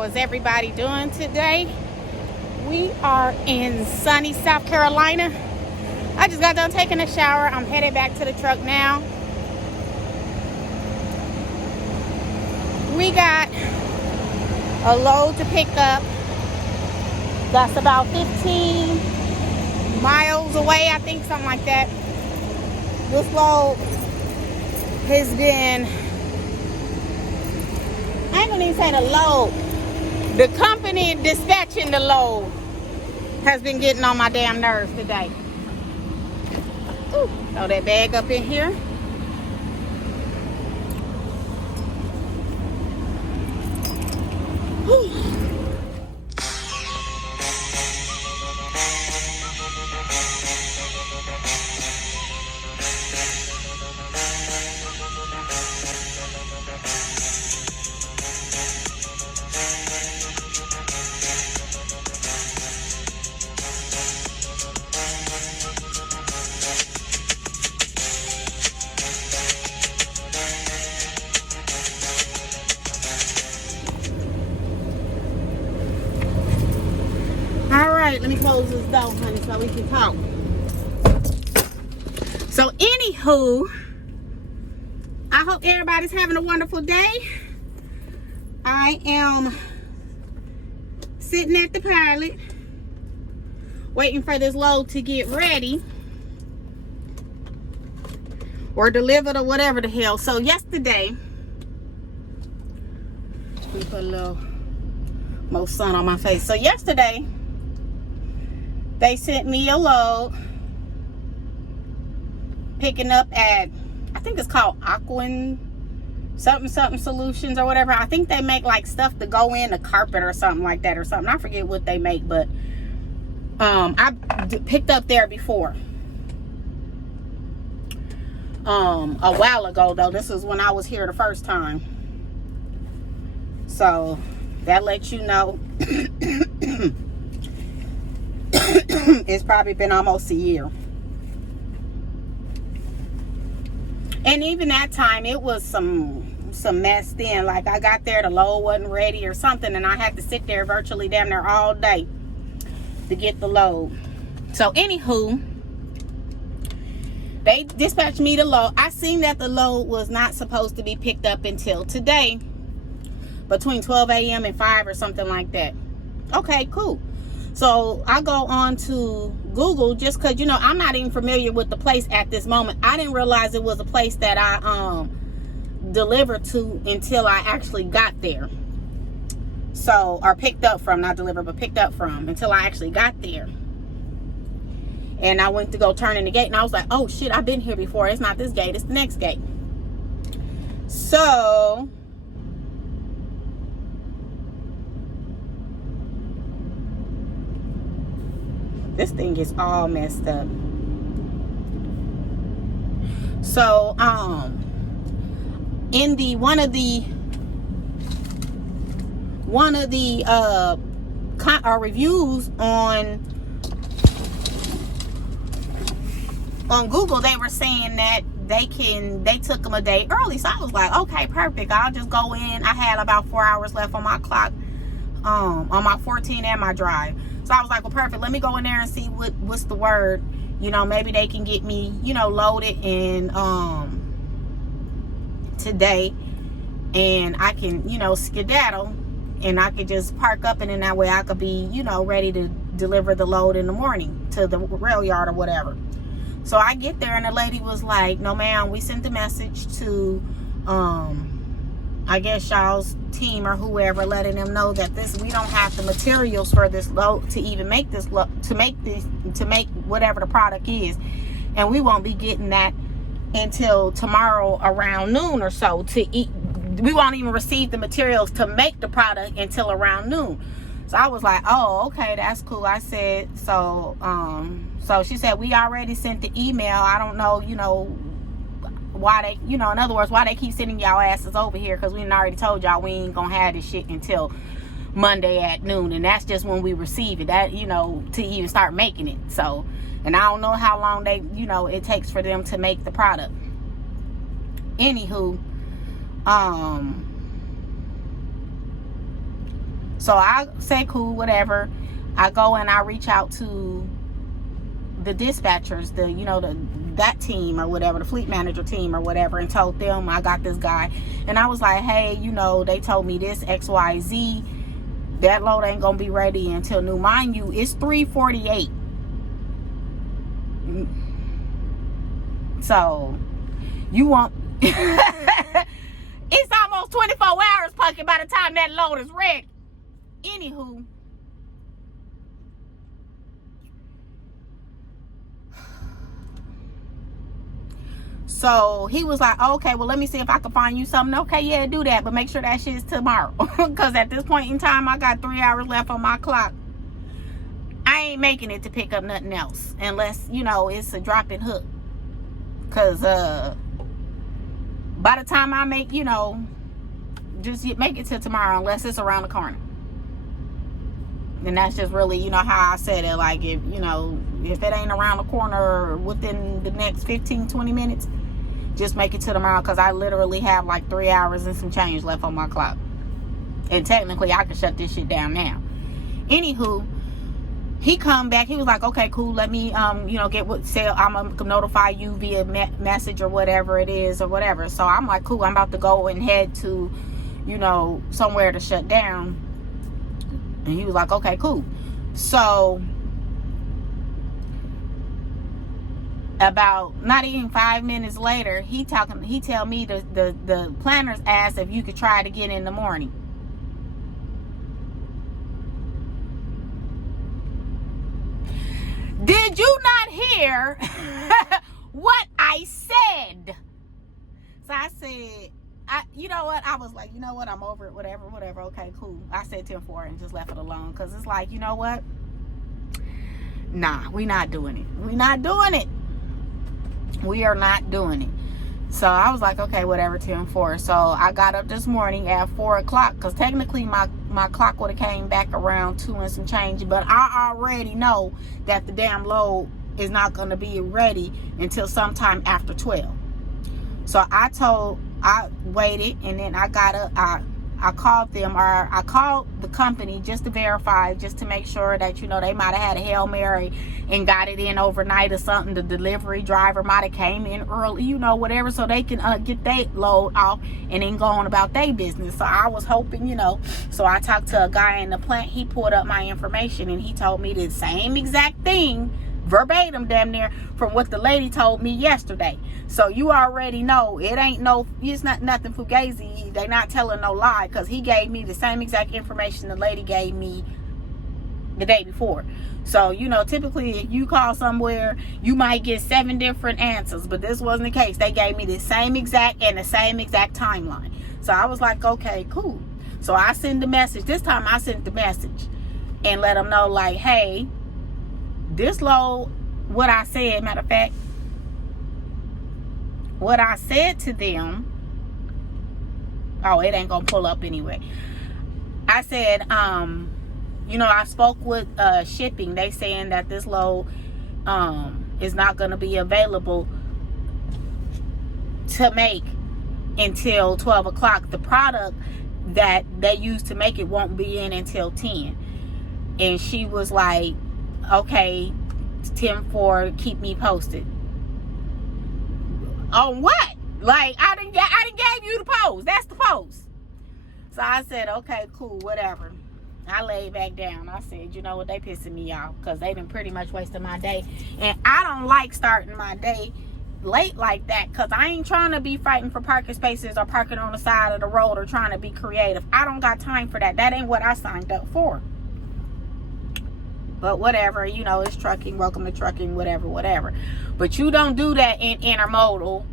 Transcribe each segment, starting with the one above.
How is everybody doing today? We are in sunny South Carolina. I just got done taking a shower. I'm headed back to the truck now. We got a load to pick up that's about 15 miles away, I think, something like that. This load has been, I ain't gonna even say the load, the company dispatching the load has been getting on my damn nerves today. Ooh, throw that bag up in here. Whew. Let me close this door, honey, so we can talk. So, anywho, I hope everybody's having a wonderful day. I am sitting at the pilot, waiting for this load to get ready or delivered or whatever the hell. So, yesterday, let me put a little more sun on my face. So, yesterday, they sent me a load picking up at, I think it's called Aquin something solutions or whatever. I think they make like stuff to go in a carpet or something like that or something. I forget what they make, but I picked up there before. A while ago though. This is when I was here the first time. So that lets you know it's probably been almost a year. And even that time it was some mess then. Like I got there, the load wasn't ready or something, and I had to sit there virtually damn near all day to get the load. So anywho, they dispatched me the load. I seen that the load was not supposed to be picked up until today between 12 a.m. and 5 or something like that. Okay, cool. So I go on to Google just because, you know, I'm not even familiar with the place at this moment. I didn't realize it was a place that I delivered to until I actually got there. So, or picked up from, not delivered, but picked up from, until I actually got there. And I went to go turn in the gate and I was like, oh shit, I've been here before. It's not this gate, it's the next gate. So this thing gets all messed up. So, in the one of the reviews on Google, they were saying that they took them a day early. So I was like, okay, perfect. I'll just go in. I had about 4 hours left on my clock, on my 14 and my drive. So I was like, well, perfect. Let me go in there and see what's the word. You know, maybe they can get me, you know, loaded in today, and I can, you know, skedaddle, and I could just park up, and in that way I could be, you know, ready to deliver the load in the morning to the rail yard or whatever. So I get there, and the lady was like, no ma'am, we sent a message to I guess y'all's team or whoever, letting them know that we don't have the materials for this load to even make this load, to make whatever the product is, and we won't be getting that until tomorrow around noon or so. We won't even receive the materials to make the product until around noon. So I was like, oh, okay, that's cool. I said, so she said, we already sent the email. I don't know, you know, why they, you know, in other words, why they keep sending y'all asses over here, because we already told y'all we ain't gonna have this shit until Monday at noon, and that's just when we receive it, that, you know, to even start making it. So, and I don't know how long they, you know, it takes for them to make the product. Anywho, So I say cool, whatever. I go and I reach out to the dispatchers, that team or whatever, the fleet manager team or whatever, and told them I got this guy. And I was like, hey, they told me this XYZ. That load ain't gonna be ready until noon. Mind you, it's 3:48. So you want it's almost 24 hours, Punky, by the time that load is ready. Anywho, so he was like, okay, well, let me see if I can find you something. Okay, yeah, do that, but make sure that shit's tomorrow. Because at this point in time, I got 3 hours left on my clock. I ain't making it to pick up nothing else unless, it's a dropping hook. Because by the time I make, just make it to tomorrow unless it's around the corner. And that's just really, how I said it. Like, if it ain't around the corner within the next 15, 20 minutes, just make it to tomorrow, because I literally have like 3 hours and some change left on my clock. And technically, I can shut this shit down now. Anywho, he come back. He was like, okay, cool. Let me, get what sale. I'm going to notify you via message or whatever it is or whatever. So I'm like, cool. I'm about to go and head to, somewhere to shut down. And he was like, okay, cool. So about not even 5 minutes later, he tell me the planners asked if you could try to get in the morning. Did you not hear what I said? So I said, you know what? I was like, you know what? I'm over it. Whatever. Okay, cool. I said 10-4 and just left it alone. Because it's like, you know what? Nah, we not doing it. We not doing it. We are not doing it. So I was like, okay, whatever, 10-4. So I got up this morning at 4 o'clock. Because technically my clock would have came back around 2 and some change. But I already know that the damn load is not going to be ready until sometime after 12. So I waited, and then I got up. I called them, or I called the company just to verify, just to make sure that, they might have had a Hail Mary and got it in overnight or something. The delivery driver might have came in early, whatever, so they can get their load off and then go on about their business. So I was hoping, so I talked to a guy in the plant. He pulled up my information, and he told me the same exact thing, verbatim damn near, from what the lady told me yesterday. So you already know it's not nothing fugazi. They not telling no lie, because he gave me the same exact information the lady gave me the day before. So typically if you call somewhere, you might get 7 different answers, but this wasn't the case. They gave me the same exact and the same exact timeline. So I was like, okay, cool. So I send the message. This time I sent the message and let them know, like, hey, this load, what I said, matter of fact, what I said to them, it ain't gonna pull up anyway. I said, I spoke with shipping. They saying that this load is not gonna be available to make until 12 o'clock. The product that they use to make it won't be in until 10. And she was like, okay, 10-4, keep me posted. On what? Like, I didn't gave you the post. That's the post. So I said, okay, cool, whatever. I laid back down. I said, you know what, they pissing me off, because they done pretty much wasted my day. And I don't like starting my day late like that, because I ain't trying to be fighting for parking spaces or parking on the side of the road or trying to be creative. I don't got time for that. That ain't what I signed up for. But whatever, it's trucking. Welcome to trucking, whatever. But you don't do that in intermodal,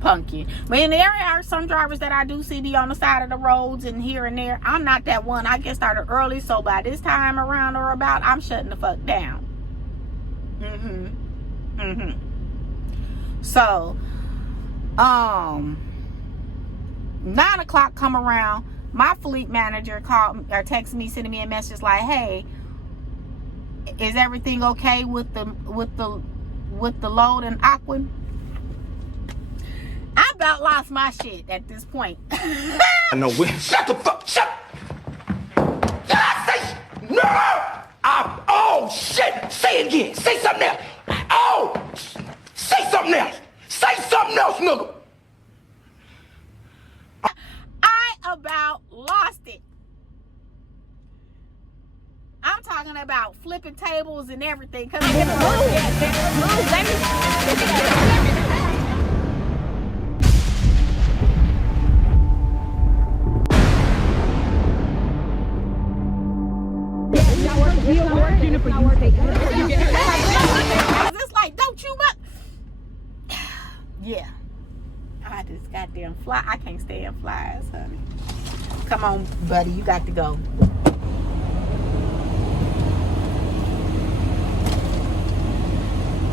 Punky. But there are some drivers that I do see be on the side of the roads and here and there. I'm not that one. I get started early, so by this time around or about, I'm shutting the fuck down. So, 9 o'clock come around. My fleet manager called or texted me, sending me a message like, hey, is everything okay with the load in Aquin? I about lost my shit at this point. I know. Shut the fuck. Shut. shit! Say it again. Say something else. Oh! Say something else. Say something else, nigga. I about lost it. I'm talking about flipping tables and everything. Cause it's like, don't you yeah. I just goddamn fly. I can't stand flies, honey. Come on, buddy, you got to go.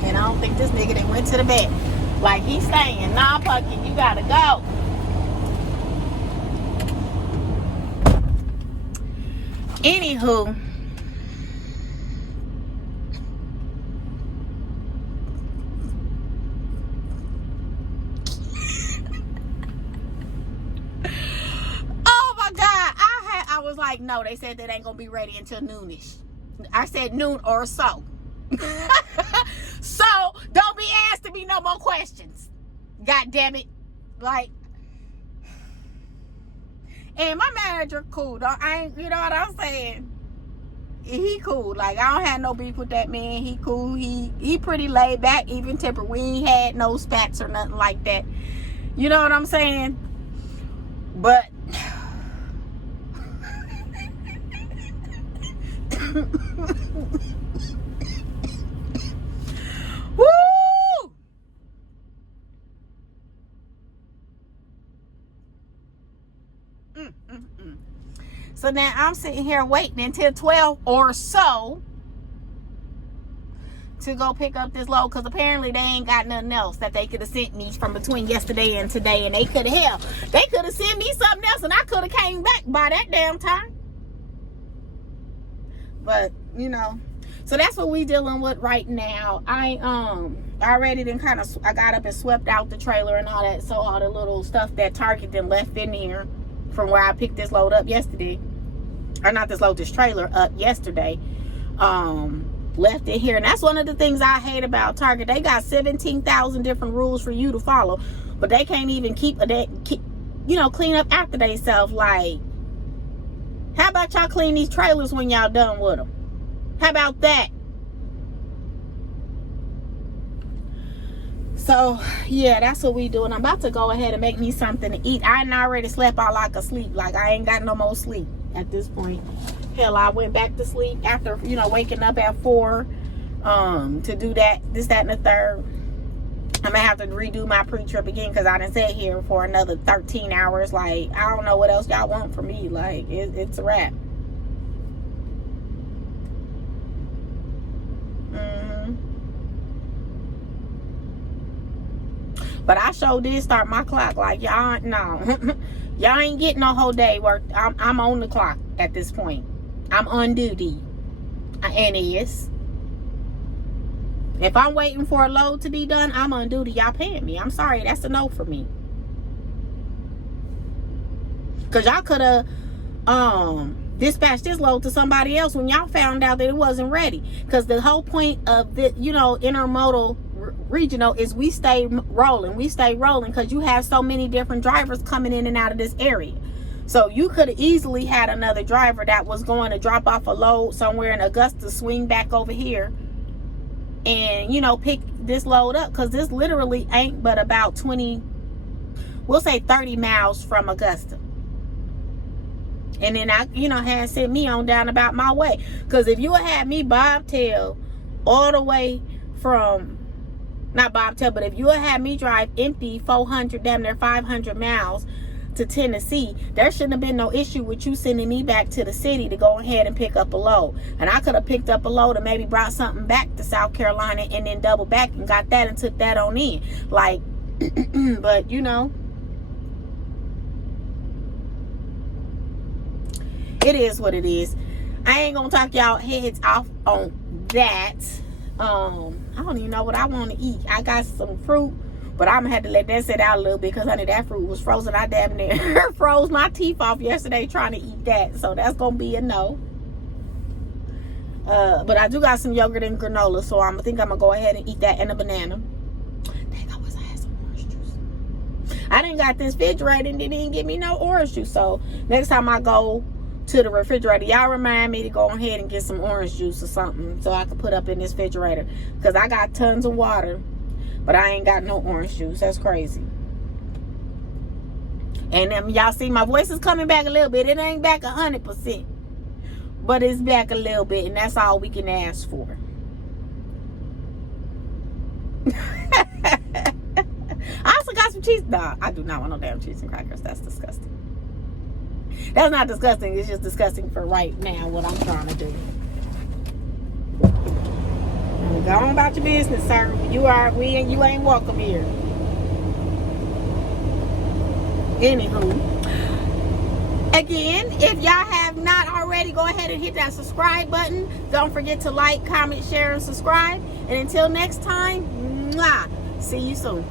And I don't think this nigga that went to the bed. Like he's saying, nah, Pucky, you gotta go. Anywho. Oh my God. I was like, no, they said that ain't gonna be ready until noonish. I said noon or so. So don't be asking me no more questions. God damn it. Like, and my manager cool. I ain't, you know what I'm saying? He cool. Like, I don't have no beef with that man. He cool. He pretty laid back, even tempered. We ain't had no spats or nothing like that. You know what I'm saying? But woo! So now I'm sitting here waiting until 12 or so to go pick up this load, because apparently they ain't got nothing else that they could have sent me from between yesterday and today, and they could have sent me something else and I could have came back by that damn time. But you know, so that's what we dealing with right now. I already then I got up and swept out the trailer and all that, so all the little stuff that Target then left in here from where I picked this load up yesterday, or not this load, this trailer up yesterday, left it here. And that's one of the things I hate about Target. They got 17,000 different rules for you to follow, but they can't even clean up after themselves. Like, how about y'all clean these trailers when y'all done with them? How about that? So yeah, that's what we doing. I'm about to go ahead and make me something to eat. I already slept all I could sleep. Like, I ain't got no more sleep at this point. Hell, I went back to sleep after, waking up at 4 to do that, this, that, and the third. I'm gonna have to redo my pre-trip again because I done sat here for another 13 hours. Like, I don't know what else y'all want from me. Like, it's a wrap. But I sure did start my clock. Like, y'all, no. Y'all ain't getting no whole day work. I'm on the clock at this point. I'm on duty. And is. If I'm waiting for a load to be done, I'm on duty. Y'all paying me. I'm sorry. That's a no for me. Because y'all could have dispatched this load to somebody else when y'all found out that it wasn't ready. Because the whole point of the, intermodal regional is we stay rolling because you have so many different drivers coming in and out of this area. So you could have easily had another driver that was going to drop off a load somewhere in Augusta, swing back over here and pick this load up, because this literally ain't but about 20, we'll say 30 miles from Augusta. And then I had sent me on down about my way, because if you had me bobtail all the way from, not bobtail, but if you had me drive empty 400, damn near 500 miles to Tennessee, there shouldn't have been no issue with you sending me back to the city to go ahead and pick up a load. And I could have picked up a load and maybe brought something back to South Carolina and then double back and got that and took that on in. Like, but it is what it is. I ain't gonna talk y'all heads off on that. I don't even know what I want to eat. I got some fruit, but I'm gonna have to let that sit out a little bit, because honey, that fruit was frozen. I damn near froze my teeth off yesterday trying to eat that, so that's gonna be a no. But I do got some yogurt and granola, so I think I'm gonna go ahead and eat that and a banana. Dang, I wish I had some orange juice. I didn't got this refrigerator and they didn't give me no orange juice. So next time I go to the refrigerator, y'all remind me to go ahead and get some orange juice or something so I can put up in this refrigerator. Because I got tons of water, but I ain't got no orange juice. That's crazy. And y'all see my voice is coming back a little bit. It ain't back 100%. But it's back a little bit, and that's all we can ask for. I also got some cheese. Nah, I do not want no damn cheese and crackers. That's disgusting. That's not disgusting. It's just disgusting for right now, what I'm trying to do. Go on about your business, sir. You ain't welcome here. Anywho. Again, if y'all have not already, go ahead and hit that subscribe button. Don't forget to like, comment, share, and subscribe. And until next time, mwah, see you soon.